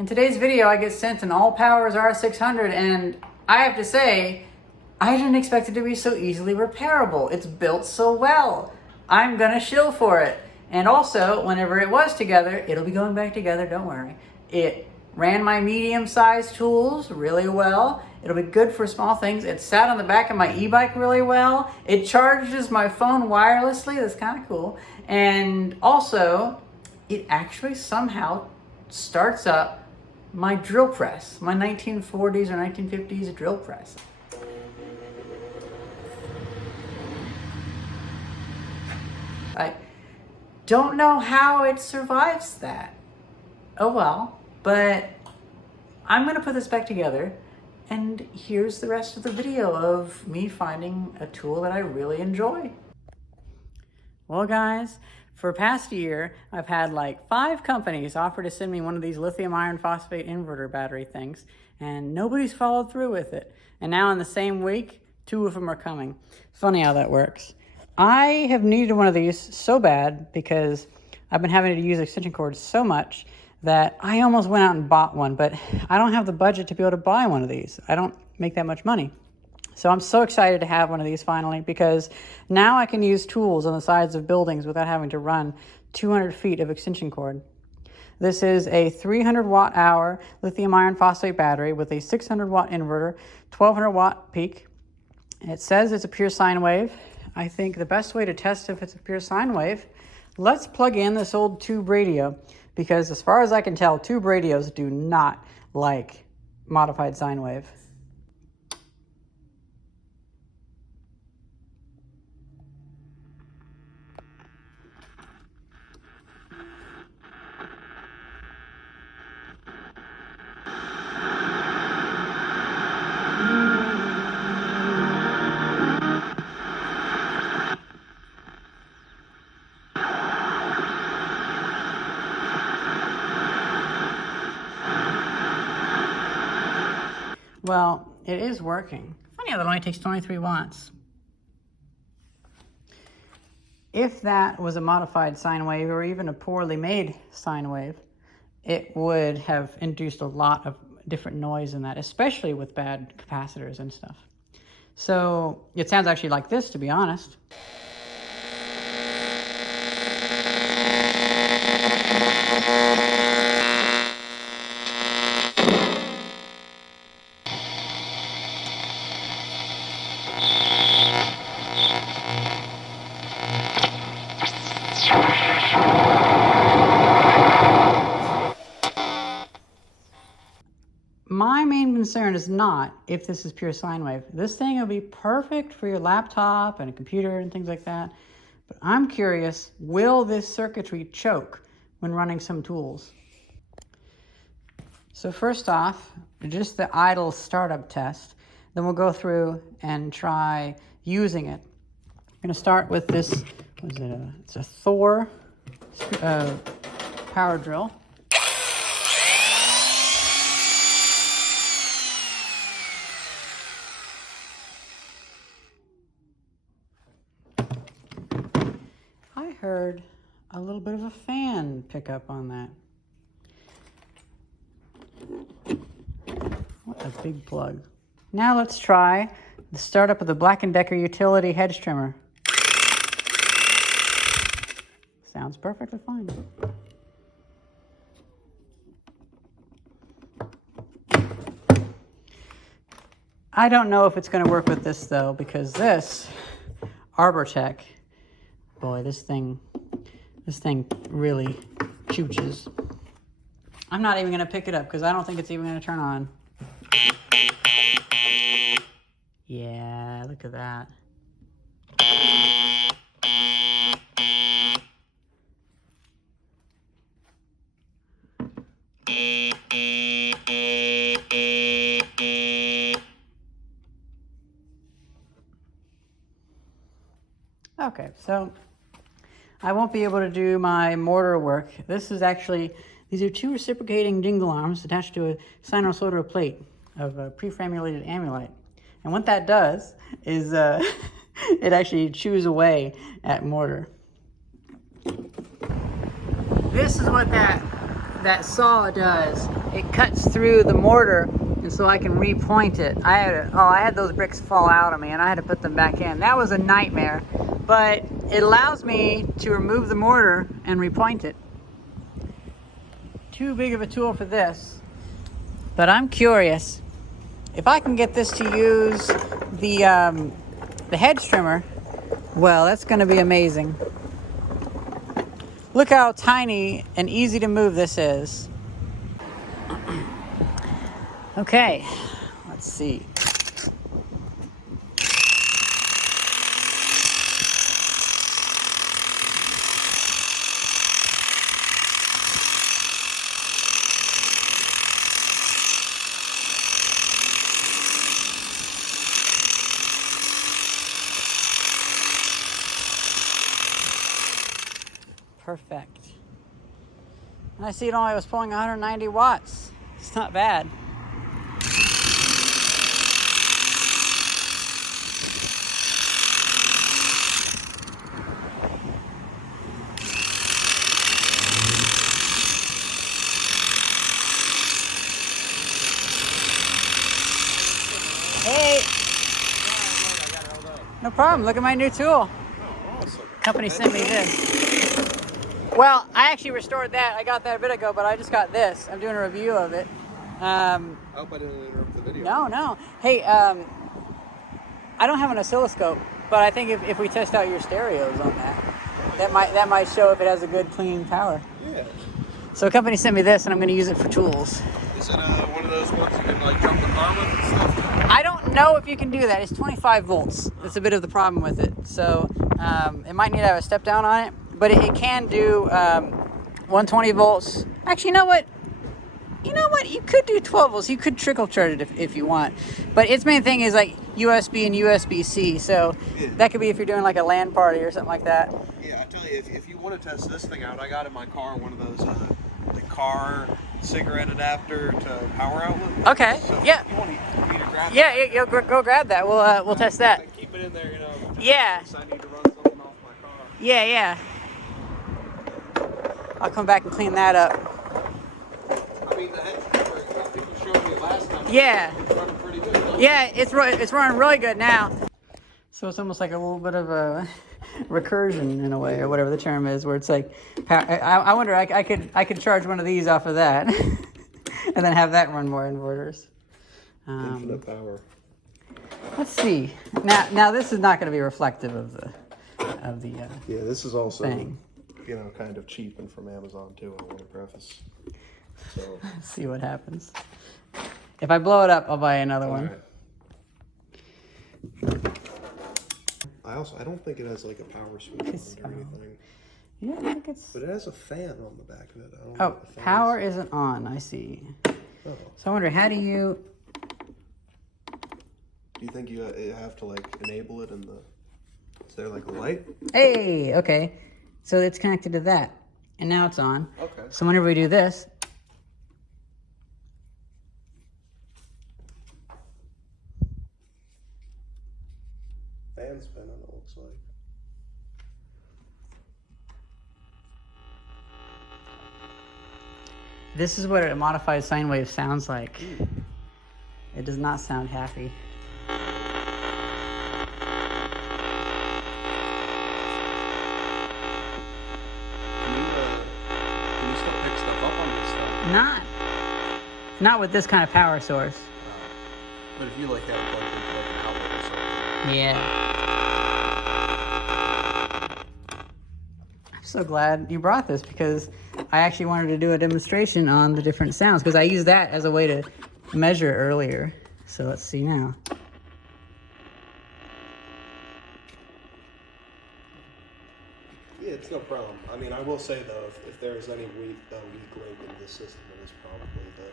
In today's video, I get sent an Allpowers R600, and I have to say, I didn't expect it to be so easily repairable. It's built so well. I'm gonna shill for it. And also, whenever it was together, it'll be going back together, don't worry. It ran my medium-sized tools really well. It'll be good for small things. It sat on the back of my e-bike really well. It charges my phone wirelessly, that's kind of cool. And also, it actually somehow starts up my drill press, my 1940s or 1950s drill press. I don't know how it survives that. Oh well, but I'm gonna put this back together, and here's the rest of the video of me finding a tool that I really enjoy. Well guys, for past year, I've had like 5 companies offer to send me one of these lithium iron phosphate inverter battery things, and nobody's followed through with it. And now in the same week, 2 of them are coming. Funny how that works. I have needed one of these so bad because I've been having to use extension cords so much that I almost went out and bought one, but I don't have the budget to be able to buy one of these. I don't make that much money. So I'm so excited to have one of these finally, because now I can use tools on the sides of buildings without having to run 200 feet of extension cord. This is a 300 watt hour lithium iron phosphate battery with a 600 watt inverter, 1200 watt peak. It says it's a pure sine wave. I think the best way to test if it's a pure sine wave, let's plug in this old tube radio, because as far as I can tell, tube radios do not like modified sine wave. Well, it is working. Funny how that only takes 23 watts. If that was a modified sine wave or even a poorly made sine wave, it would have induced a lot of different noise in that, especially with bad capacitors and stuff. So it sounds actually like this, to be honest. My main concern is not if this is pure sine wave. This thing will be perfect for your laptop and a computer and things like that. But I'm curious, will this circuitry choke when running some tools? So first off, just the idle startup test. Then we'll go through and try using it. I'm going to start with this, what is it? It's a Thor power drill. I heard a little bit of a fan pickup on that. What a big plug. Now let's try the startup of the Black & Decker utility hedge trimmer. Sounds perfectly fine. I don't know if it's going to work with this though, because this Arbortech, boy, this thing really chooches. I'm not even going to pick it up because I don't think it's even going to turn on. Yeah, look at that. Okay, so I won't be able to do my mortar work. This is actually, these are 2 reciprocating dingle arms attached to a sinusoidal plate of preframulated amulite. And what that does is it actually chews away at mortar. This is what that that saw does. It cuts through the mortar, and so I can repoint it. I had those bricks fall out on me, and I had to put them back in. That was a nightmare, but it allows me to remove the mortar and repoint it. Too big of a tool for this, but I'm curious if I can get this to use the hedge trimmer. Well, that's going to be amazing. Look how tiny and easy to move this is. Okay, let's see. Perfect. And I see it only was pulling 190 watts. It's not bad. Hey! No problem. Look at my new tool. Awesome. Company sent me this. Well, I actually restored that. I got that a bit ago, but I just got this. I'm doing a review of it. I hope I didn't interrupt the video. No. Hey, I don't have an oscilloscope, but I think if we test out your stereos on that might show if it has a good clean power. Yeah. So a company sent me this, and I'm going to use it for tools. Is it one of those ones you can like jump the car with and stuff? I don't know if you can do that. It's 25 volts. That's a bit of the problem with it. So it might need to have a step down on it, but it can do 120 volts. Actually, you know what? You could do 12 volts. You could trickle charge it if you want. But its main thing is like USB and USB-C. So that could be if you're doing like a LAN party or something like that. Yeah, I tell you, if you want to test this thing out, I got in my car one of those the car cigarette adapter to power outlet. Okay. So Yeah. You want me to grab Yeah. Go grab that. We'll test that. Keep it in there, Yeah. In case I need to run something off my car. Yeah. I'll come back and clean that up. I mean, the head trimmer, I think you showed me it last time. Yeah. It's running pretty good. Huh? Yeah, it's running really good now. So it's almost like a little bit of a recursion in a way, or whatever the term is, where it's like, I wonder, I could charge one of these off of that, and then have that run more inverters. Infinite power. Let's see. Now this is not going to be reflective of the Yeah, this is also thing. Kind of cheap and from Amazon too. I want to preface. So Let's see what happens. If I blow it up, I'll buy another one. Right. I don't think it has like a power switch on or anything. Yeah, I think it's. But it has a fan on the back of it. I don't know what the fan power is. isn't on. I see. Oh. So I wonder, how do you? Do you think you have to like enable it in the? Is there like a light? Hey, okay. So it's connected to that, and now it's on. Okay. So whenever we do this, Fan spinning, it looks like. this is what a modified sine wave sounds like. It does not sound happy. Can you still pick stuff up on this stuff? Not with this kind of power source. But if you like have it plugged into like an outlet or something. Yeah. I'm so glad you brought this, because I actually wanted to do a demonstration on the different sounds, because I used that as a way to measure earlier. So let's see now. Yeah, it's no problem. I mean, I will say though, if there is any weak link in this system, it is probably the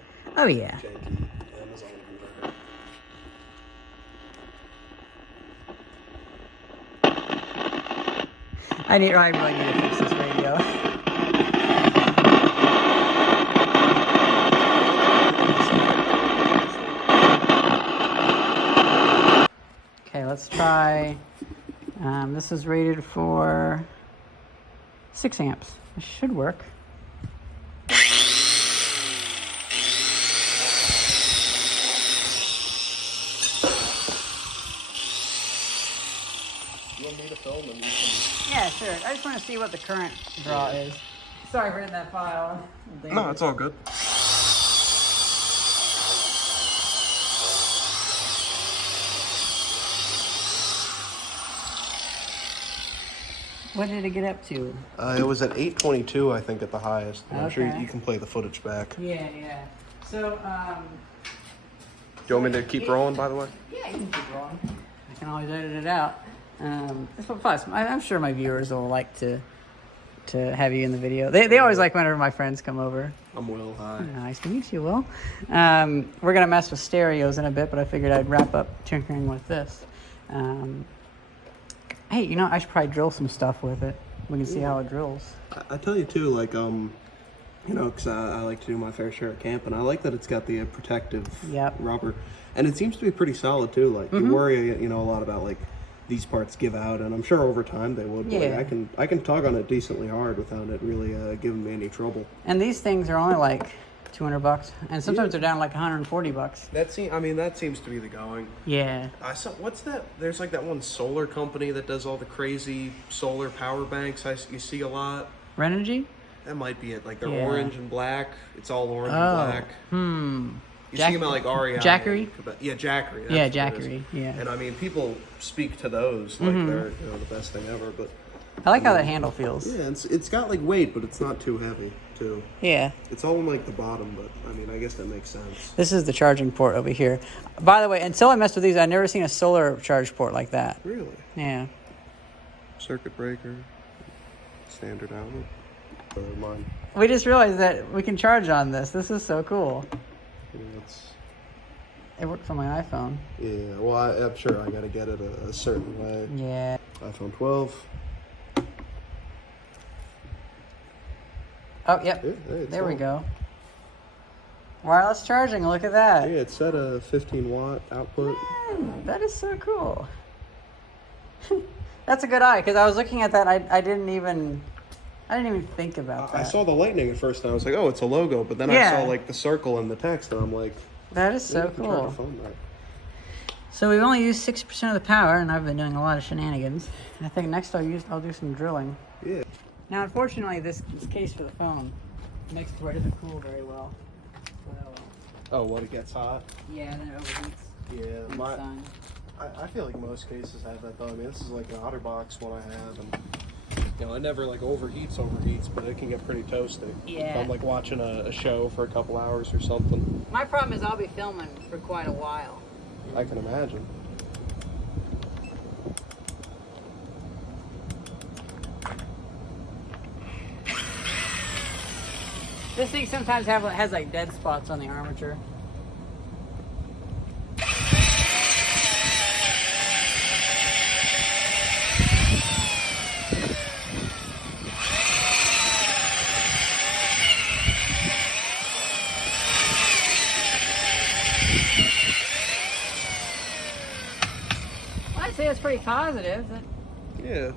Oh yeah. janky Amazon converter. I really need to fix this radio. Okay, let's try. This is rated for 6 amps. It should work. sure. I just want to see what the current draw is. Sorry for hitting that file. No, it's all good. What did it get up to? It was at 822, I think, at the highest. I'm sure Okay. you can play the footage back. Yeah, yeah. So, Do you want me to keep rolling, by the way? yeah, you can keep rolling. I can always edit it out. That's what plus. I'm sure my viewers will like to have you in the video. They always like whenever my friends come over. I'm Will. Hi. Nice to meet you, Will. We're gonna mess with stereos in a bit, but I figured I'd wrap up tinkering with this. Hey, you know, I should probably drill some stuff with it. We can see how it drills. I tell you too, like, you know, because I like to do my fair share of camping. I like that it's got the protective rubber, and it seems to be pretty solid too. Like, you worry, you know, a lot about like these parts give out, and I'm sure over time they would. But Yeah. like, I can tug on it decently hard without it really giving me any trouble. And these things are only like $200, and sometimes they're down like $140. That seems to be the going. Yeah. I saw, what's that? There's like that one solar company that does all the crazy solar power banks. You see a lot. Renogy? That might be it. Like they're Yeah. orange and black. It's all orange and black. You see them at like REI. Jackery? Yeah, Jackery. Yeah, That's what it is. Jackery. Yeah. And I mean, people speak to those like they're, you know, the best thing ever. But I like how that handle feels. yeah, it's got like weight, but it's not too heavy too. Yeah. It's all in like the bottom, but I mean, I guess that makes sense. This is the charging port over here. By the way, until I messed with these, I'd never seen a solar charge port like that. Really? Yeah. Circuit breaker, standard outlet. Mine. We just realized that we can charge on this. This is so cool. Yeah, it's, It works on my iPhone. yeah, well, I'm sure I gotta get it a certain way. Yeah. iPhone 12. Oh, yep. Yeah, hey, it's There we on. go. Wireless charging. Look at that. Yeah, it's set a 15-watt output. Man, that is so cool. That's a good eye, because I was looking at that. I didn't even think about that. I saw the lightning at first, and I was like, oh, it's a logo. But then I Yeah. saw like the circle and the text, and I'm like, That is so yeah, I can charge cool. a phone right. So we've only used 60% of the power, and I've been doing a lot of shenanigans. I think next I'll do some drilling. Yeah. Now, unfortunately, this case for the phone makes it where it doesn't cool very well. So, Oh, what, it gets hot? yeah, and then it overheats Yeah, in the sun. I feel like most cases have that though. I mean, this is like an OtterBox one I have, and you know, it never like overheats, but it can get pretty toasty. Yeah. If I'm like watching a show for a couple hours or something. My problem is I'll be filming for quite a while. I can imagine. This thing sometimes has like dead spots on the armature. I'd say it's pretty positive. Yeah.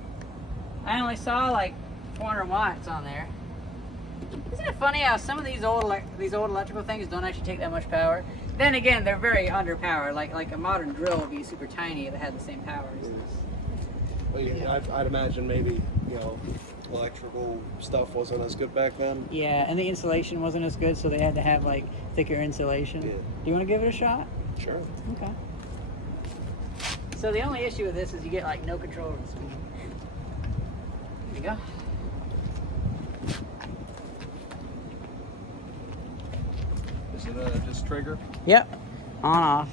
I only saw like 400 watts on there. Isn't it funny how some of these old electrical things don't actually take that much power? Then again, they're very underpowered. Like a modern drill would be super tiny if it had the same power as this. Well, yeah, I'd imagine maybe, you know, electrical stuff wasn't as good back then. Yeah, and the insulation wasn't as good, so they had to have like thicker insulation. Yeah. Do you want to give it a shot? Sure. Okay. So the only issue with this is you get like no control over the speed. There you go. Is it just trigger? Yep. On off.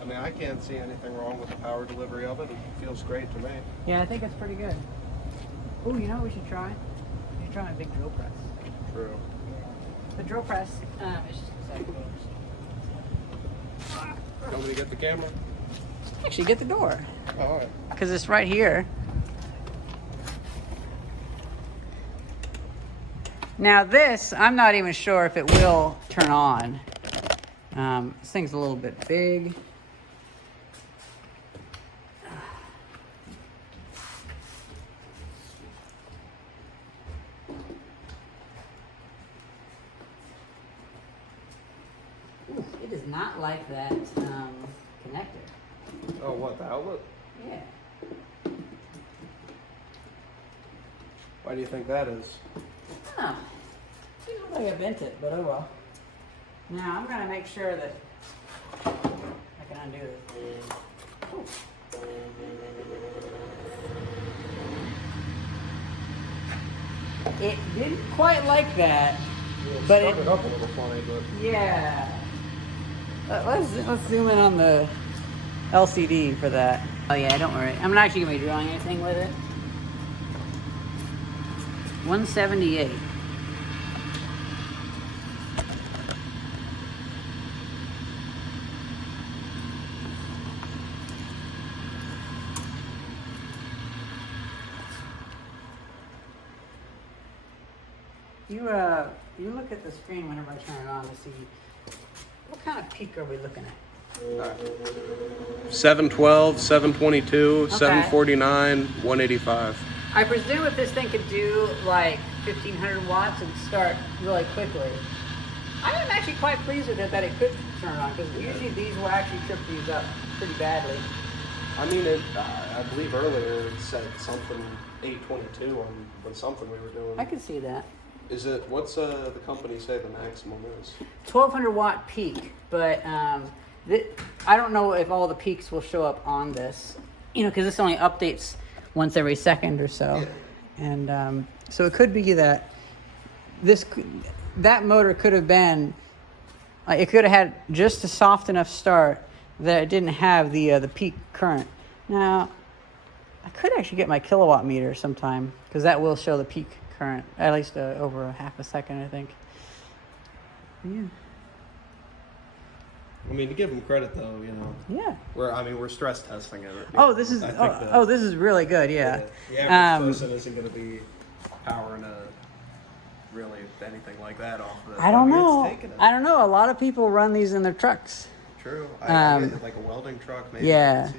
I mean, I can't see anything wrong with the power delivery of it. It feels great to me. Yeah, I think it's pretty good. Oh, you know what we should try? We should try a big drill press. True. The drill press is just beside the doors. Want me to get the camera? Actually, get the door. Oh, all right. Because it's right here. Now this, I'm not even sure if it will turn on. This thing's a little bit big. not like that connector. Oh, what, the outlet? Yeah. Why do you think that is? I don't know. Seems like I bent it, but oh well. Now I'm gonna make sure that I can undo this. Ooh. It didn't quite like that, but it started up a little funny, but yeah. Let's zoom in on the LCD for that. Oh yeah, don't worry. I'm not actually gonna be drawing anything with it. 178. You look at the screen whenever I turn it on to see what kind of peak are we looking at. 712, 722, Okay. 749, 185. I presume if this thing could do like 1500 watts and start really quickly. I am actually quite pleased with it that it could turn on, because usually these will actually trip these up pretty badly. I mean, I believe earlier it said something 822 on something we were doing. I can see that. Is it, what's the company say the maximum is? 1200 watt peak, but I don't know if all the peaks will show up on this, because this only updates once every second or so. Yeah. And so it could be that that motor could have been, it could have had just a soft enough start that it didn't have the peak current. Now, I could actually get my kilowatt meter sometime, because that will show the peak current, at least over a half a second, I think. Yeah. I mean, to give them credit though, Yeah. we're stress testing it. Oh, this is this is really good. Yeah. The average person isn't going to be powering really anything like that off of it. I don't know. It's taking it. I don't know. A lot of people run these in their trucks. True. I like a welding truck, maybe. Yeah.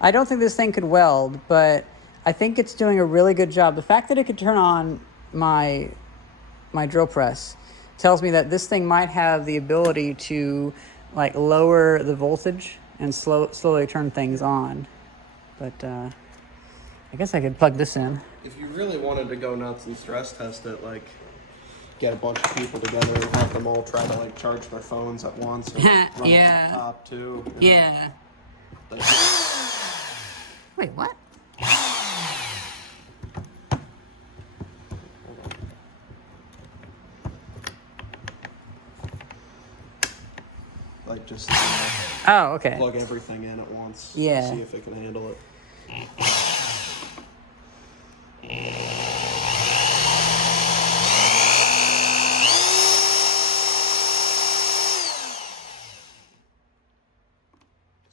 I don't think this thing could weld, but I think it's doing a really good job. The fact that it could turn on my drill press tells me that this thing might have the ability to like lower the voltage and slowly turn things on. But I guess I could plug this in. If you really wanted to go nuts and stress test it, like get a bunch of people together and have them all try to like charge their phones at once and run a laptop too. Yeah. Wait, what? Like just Oh, okay. plug everything in at once. Yeah. See if it can handle it.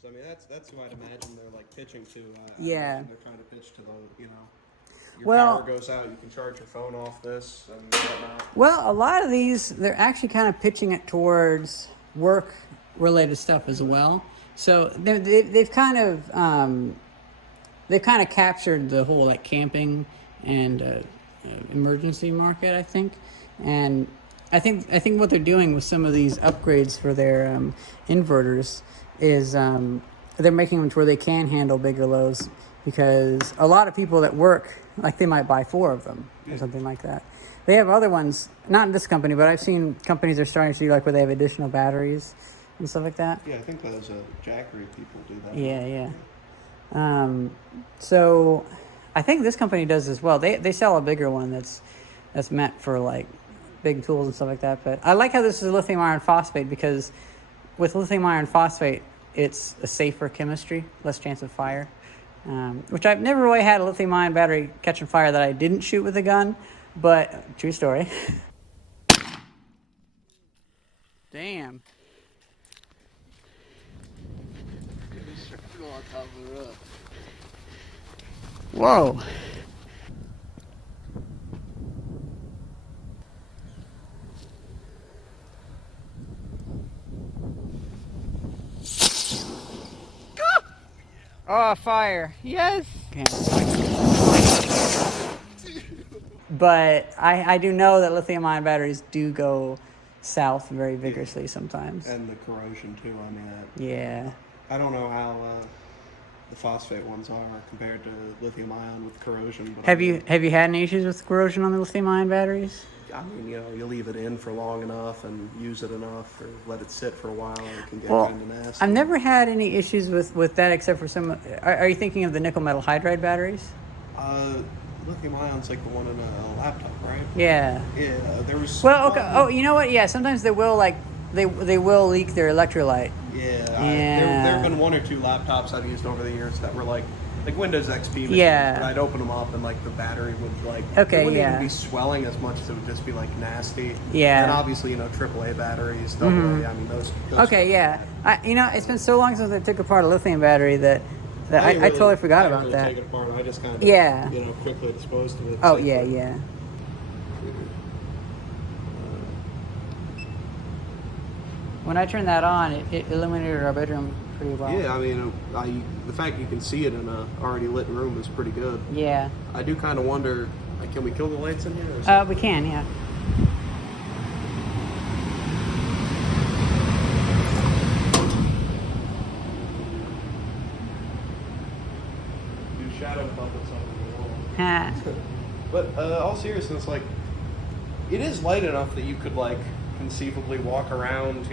So I mean that's who I'd imagine they're like pitching to. Yeah. They're trying to pitch to your power goes out, you can charge your phone off this and whatnot. Well, a lot of these, they're actually kind of pitching it towards work-related stuff as well. So they've kind of captured the whole like camping and emergency market, I think. And I think what they're doing with some of these upgrades for their inverters is they're making them to where they can handle bigger loads, because a lot of people that work, like they might buy 4 of them or something like that. They have other ones, not in this company, but I've seen companies are starting to do like where they have additional batteries and stuff like that. Yeah, I think those Jackery people do that. Yeah. So I think this company does as well. They sell a bigger one that's meant for like big tools and stuff like that. But I like how this is lithium iron phosphate, because with lithium iron phosphate, it's a safer chemistry, less chance of fire. Which I've never really had a lithium ion battery catching fire that I didn't shoot with a gun, but true story. Damn. Whoa. Oh, fire. Yes. Okay. But I do know that lithium ion batteries do go south very vigorously sometimes. And the corrosion too. I mean, yeah. I don't know how the phosphate ones are compared to lithium ion with corrosion. But Have you had any issues with corrosion on the lithium ion batteries? I mean, you leave it in for long enough and use it enough, or let it sit for a while, and it can get kind of nasty. I've never had any issues with that except for some. Are you thinking of the nickel metal hydride batteries? Lithium ion's like the one in a laptop, right? Yeah. Yeah, there was. Well, okay. Oh, you know what? Yeah, sometimes they will they will leak their electrolyte. Yeah. There have been 1 or 2 laptops I've used over the years that were like Windows XP machines. Yeah. But I'd open them up and like the battery would like. Okay. It wouldn't Yeah. even be swelling as much as it would just be like nasty. Yeah. And obviously, AAA batteries, AA. I mean those Okay. Yeah. It's been so long since I took apart a lithium battery that I totally forgot about that. Take it apart. I just kind of quickly disposed of it. Oh yeah, yeah. When I turned that on, it illuminated our bedroom pretty well. Yeah, I mean, the fact you can see it in a already lit room is pretty good. Yeah. I do kind of wonder, like, can we kill the lights in here? Or we can, yeah. Do shadow puppets on the wall. But all seriousness, like, it is light enough that you could like conceivably walk around,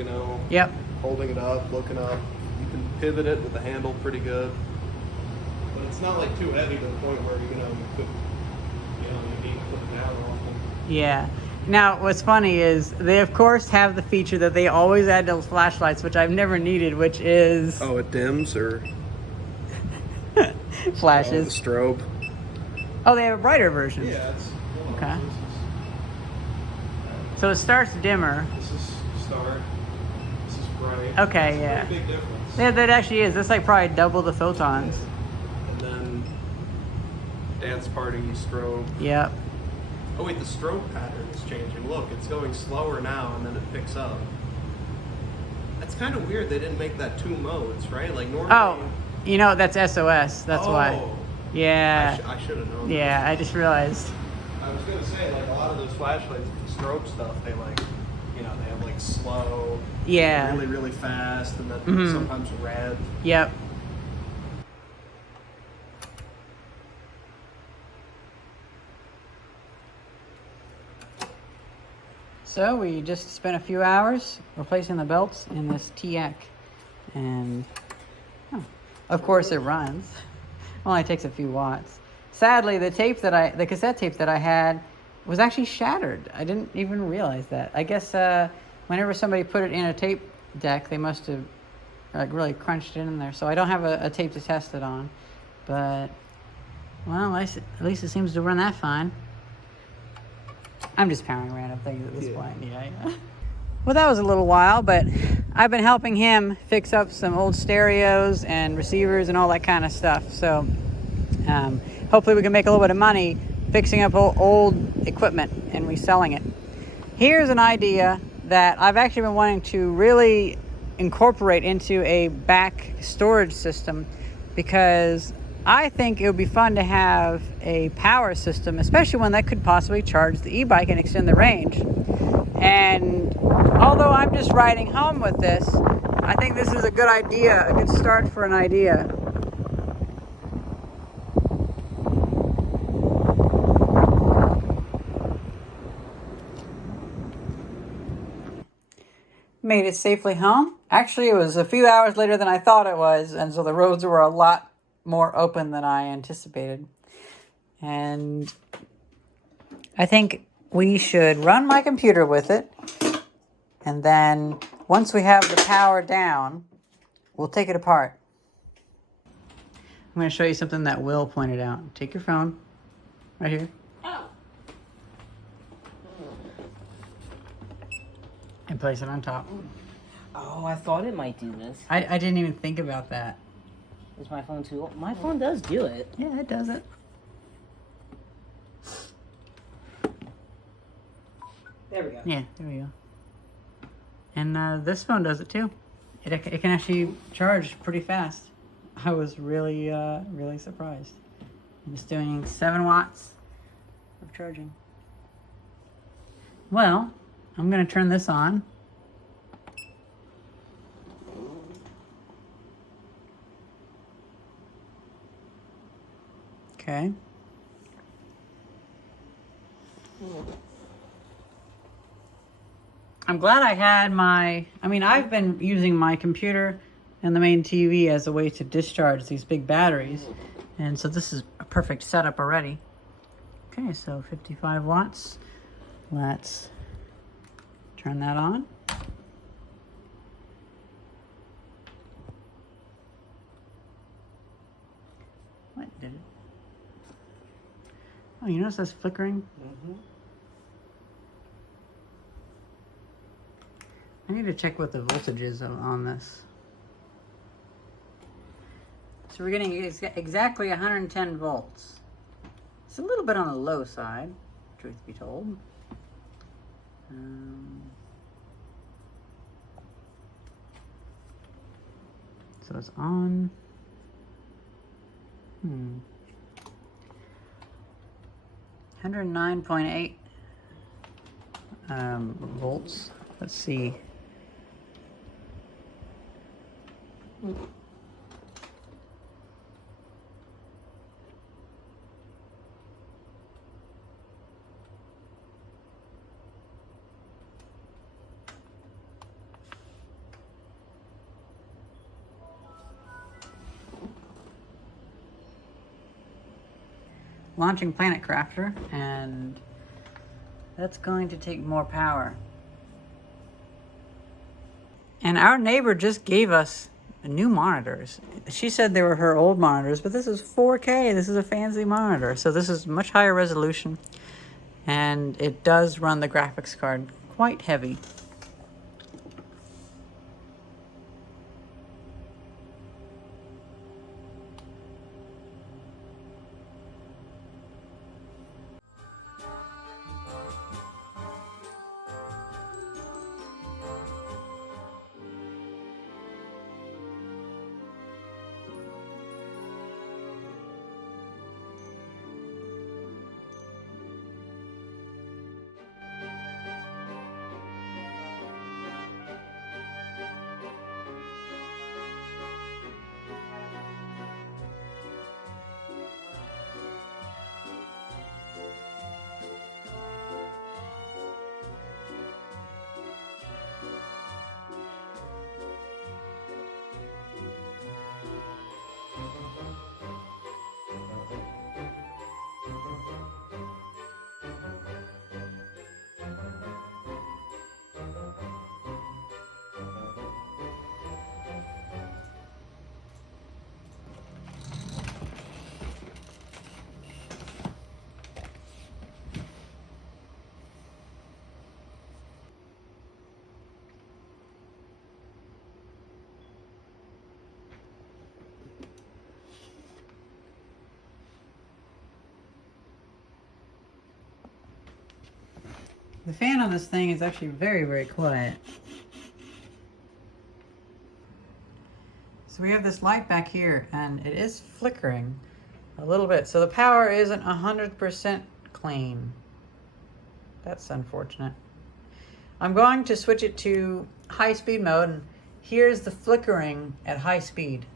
Yep. holding it up, looking up. You can pivot it with the handle pretty good, but it's not like too heavy to the point where you could, maybe put it down often. Yeah. Now, what's funny is they, of course, have the feature that they always add to flashlights, which I've never needed, which is... Oh, it dims or... flashes. The strobe. Oh, they have a brighter version. Yeah, it's... Okay. So it starts dimmer. This is start. This is bright. Okay, it's yeah. a pretty big difference. Yeah, that actually is. That's like probably double the photons. And then dance party strobe. Yep. Oh wait, the strobe pattern is changing. Look, it's going slower now, and then it picks up. That's kind of weird. They didn't make that 2 modes, right? Like normally. Oh, that's SOS. That's why. Yeah. I should have known. Yeah, I just realized. I was gonna say, like, a lot of those flashlights, the strobe stuff, they like, they have like slow, Yeah. really, really fast, and then sometimes red. Yep. So we just spent a few hours replacing the belts in this TX, and of course it runs. Only takes a few watts. Sadly, the cassette tape that I had was actually shattered. I didn't even realize that. I guess whenever somebody put it in a tape deck, they must have really crunched it in there. So I don't have a tape to test it on, but well, at least it seems to run that fine. I'm just powering random things at this point. Yeah. Well, that was a little while, but I've been helping him fix up some old stereos and receivers and all that kind of stuff. So hopefully we can make a little bit of money fixing up old equipment and reselling it. Here's an idea that I've actually been wanting to really incorporate into a back storage system, because I think it would be fun to have a power system, especially one that could possibly charge the e-bike and extend the range. And although I'm just riding home with this, I think this is a good idea, a good start for an idea. Made it safely home. Actually, it was a few hours later than I thought it was, and so the roads were a lot more open than I anticipated. And I think we should run my computer with it, and then once we have the power down, we'll take it apart. I'm going to show you something that Will pointed out. Take your phone, right here. And place it on top. Oh, I thought it might do this. I didn't even think about that. Is my phone too old? My phone does do it. Yeah, it does it. There we go. Yeah, there we go. And this phone does it too. It can actually charge pretty fast. I was really, really surprised. It's doing 7 watts of charging. Well, I'm going to turn this on. Okay. I'm glad I had I've been using my computer and the main TV as a way to discharge these big batteries. And so this is a perfect setup already. Okay, so 55 watts. Let's turn that on. What did it? Oh, you notice that's flickering? Mm-hmm. I need to check what the voltage is on this. So we're getting exactly 110 volts. It's a little bit on the low side, truth be told. So it's on. 109.8 volts. Let's see. Launching Planet Crafter, and that's going to take more power. And our neighbor just gave us new monitors. She said they were her old monitors, but this is 4K. This is a fancy monitor. So this is much higher resolution, and it does run the graphics card quite heavy. The fan on this thing is actually very, very quiet. So we have this light back here, and it is flickering a little bit. So the power isn't 100% clean. That's unfortunate. I'm going to switch it to high speed mode, and here's the flickering at high speed.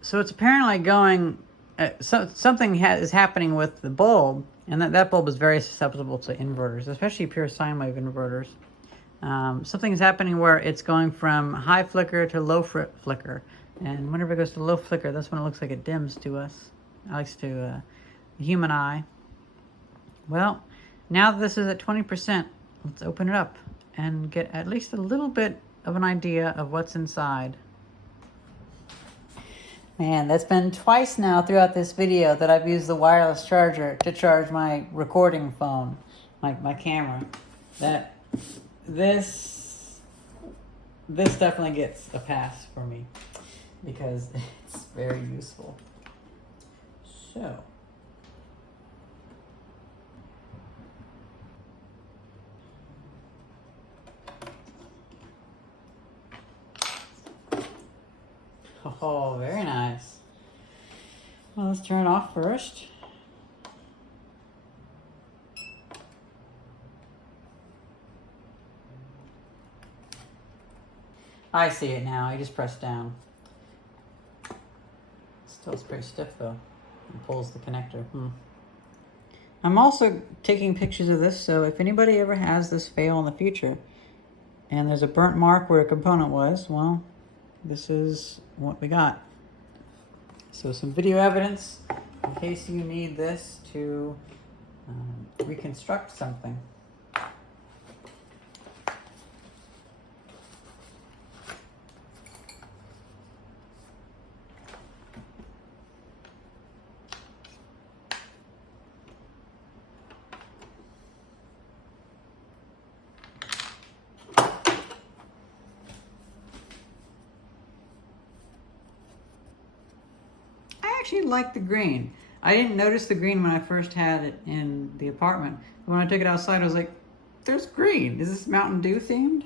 So it's apparently going, something is happening with the bulb, and that bulb is very susceptible to inverters, especially pure sine wave inverters. Something is happening where it's going from high flicker to low flicker. And whenever it goes to low flicker, that's when it looks like it dims to us. It likes to the human eye. Well, now that this is at 20%, let's open it up and get at least a little bit of an idea of what's inside. Man, that's been twice now throughout this video that I've used the wireless charger to charge my recording phone, my camera. This definitely gets a pass for me because it's very useful. So. Oh, very nice. Well, let's turn it off first. I see it now. You just press down. Still, it's pretty stiff though. It pulls the connector. I'm also taking pictures of this, so if anybody ever has this fail in the future, and there's a burnt mark where a component was, well, this is what we got. So some video evidence in case you need this to reconstruct something. I actually like the green. I didn't notice the green when I first had it in the apartment. When I took it outside, I was like, there's green. Is this Mountain Dew themed?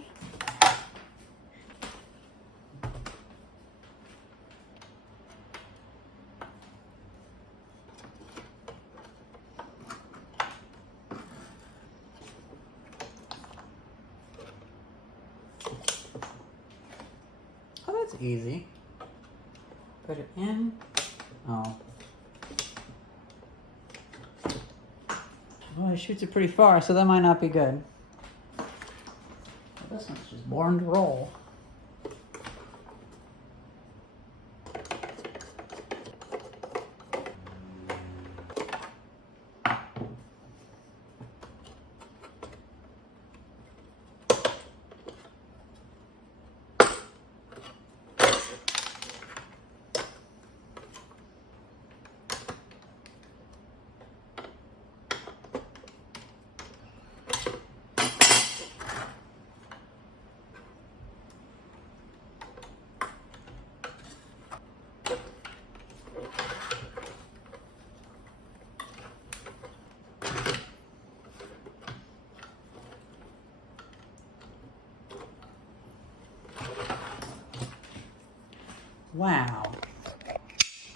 Oh, that's easy. Put it in. Oh. Well, it shoots it pretty far, so that might not be good. This one's just born to roll. Wow.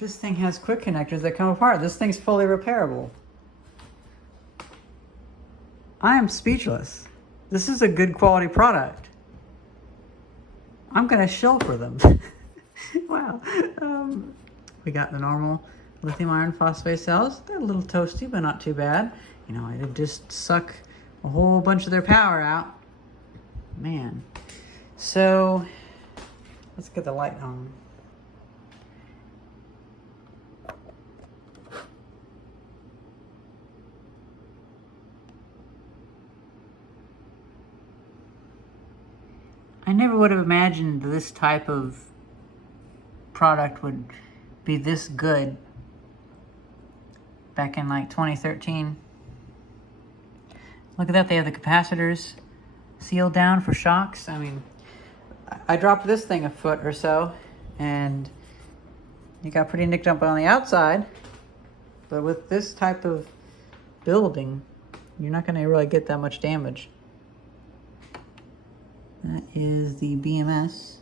This thing has quick connectors that come apart. This thing's fully repairable. I am speechless. This is a good quality product. I'm gonna shill for them. Wow. We got the normal lithium iron phosphate cells. They're a little toasty, but not too bad. You know, it'd just suck a whole bunch of their power out. Man. So, let's get the light on. I never would have imagined this type of product would be this good back in like 2013. Look at that, they have the capacitors sealed down for shocks. I mean, I dropped this thing a foot or so and it got pretty nicked up on the outside, but with this type of building, you're not gonna really get that much damage. That is the BMS.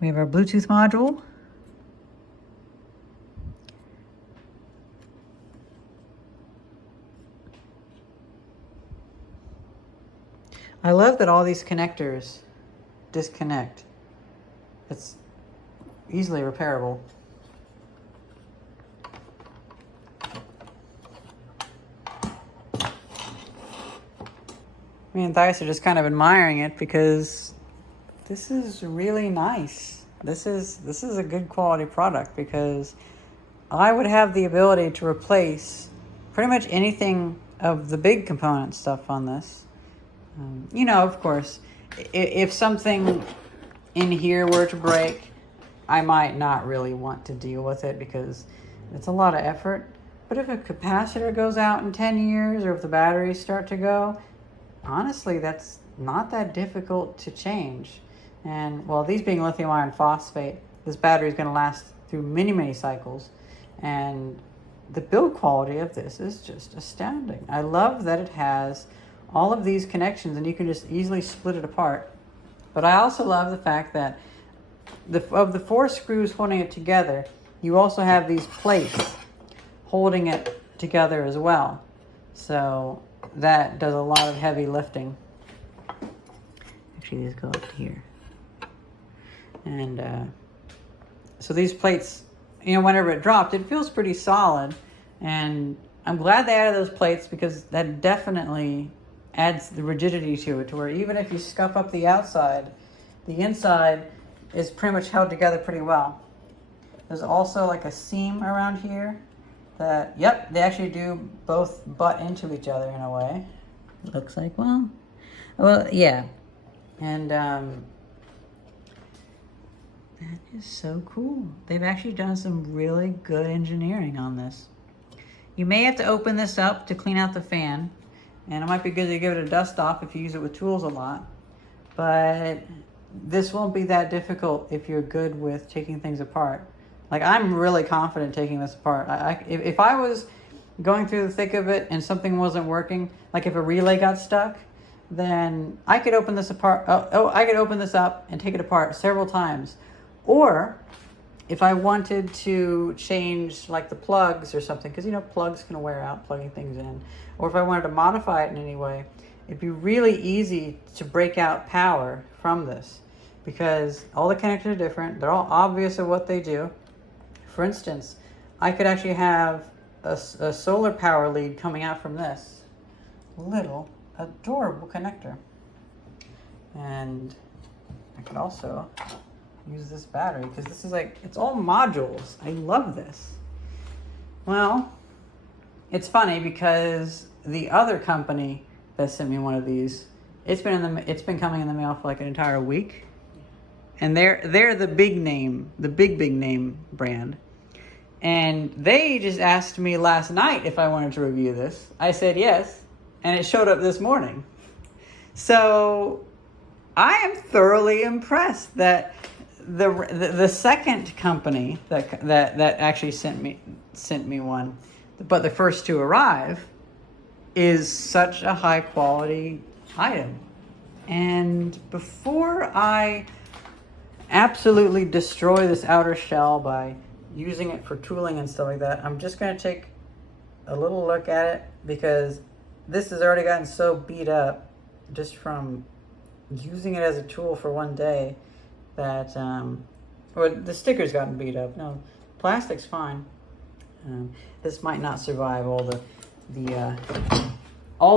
We have our Bluetooth module. I love that all these connectors disconnect. It's easily repairable. Me and Thais are just kind of admiring it because this is really nice. This is a good quality product because I would have the ability to replace pretty much anything of the big component stuff on this. You know, of course, if something in here were to break, I might not really want to deal with it because it's a lot of effort. But if a capacitor goes out in 10 years or if the batteries start to go, honestly, that's not that difficult to change. And well, these being lithium iron phosphate, this battery is going to last through many, many cycles. And the build quality of this is just astounding. I love that it has all of these connections and you can just easily split it apart. But I also love the fact that of the 4 screws holding it together, you also have these plates holding it together as well. So that does a lot of heavy lifting. Actually, these go up to here. And so these plates, you know, whenever it dropped, it feels pretty solid. And I'm glad they added those plates because that definitely adds the rigidity to it, to where even if you scuff up the outside, the inside is pretty much held together pretty well. There's also like a seam around here that, yep, they actually do both butt into each other in a way. It looks like, well, yeah. And that is so cool. They've actually done some really good engineering on this. You may have to open this up to clean out the fan, and it might be good to give it a dust off if you use it with tools a lot, but this won't be that difficult if you're good with taking things apart. Like, I'm really confident taking this apart. If I was going through the thick of it and something wasn't working, like if a relay got stuck, then I could open this apart. I could open this up and take it apart several times. Or if I wanted to change like the plugs or something, because you know plugs can wear out plugging things in, or if I wanted to modify it in any way, it'd be really easy to break out power from this because all the connectors are different. They're all obvious of what they do. For instance, I could actually have a solar power lead coming out from this little adorable connector. And I could also use this battery because this is like, it's all modules. I love this. Well, it's funny because the other company that sent me one of these, it's been coming in the mail for like an entire week. And they're the big name, the big name brand. And they just asked me last night if I wanted to review this. I said yes, and it showed up this morning. So I am thoroughly impressed that the second company that actually sent me one, but the first to arrive, is such a high quality item. And before I absolutely destroy this outer shell by using it for tooling and stuff like that, I'm just going to take a little look at it because this has already gotten so beat up just from using it as a tool for one day that or the sticker's gotten beat up. No, plastic's fine. This might not survive all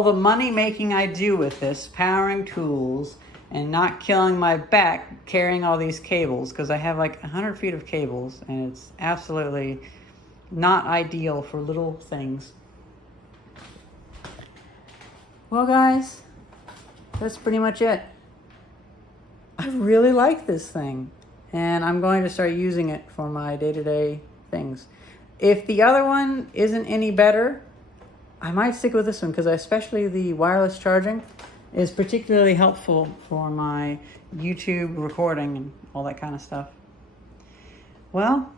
the money making I do with this, powering tools and not killing my back carrying all these cables, because I have like 100 feet of cables and it's absolutely not ideal for little things. Well guys, that's pretty much it. I really like this thing and I'm going to start using it for my day-to-day things. If the other one isn't any better, I might stick with this one because especially the wireless charging is particularly helpful for my YouTube recording and all that kind of stuff. Well,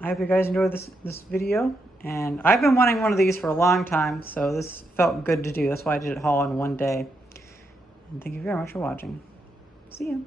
I hope you guys enjoyed this video, and I've been wanting one of these for a long time, so this felt good to do. That's why I did it all in one day. And thank you very much for watching. See you.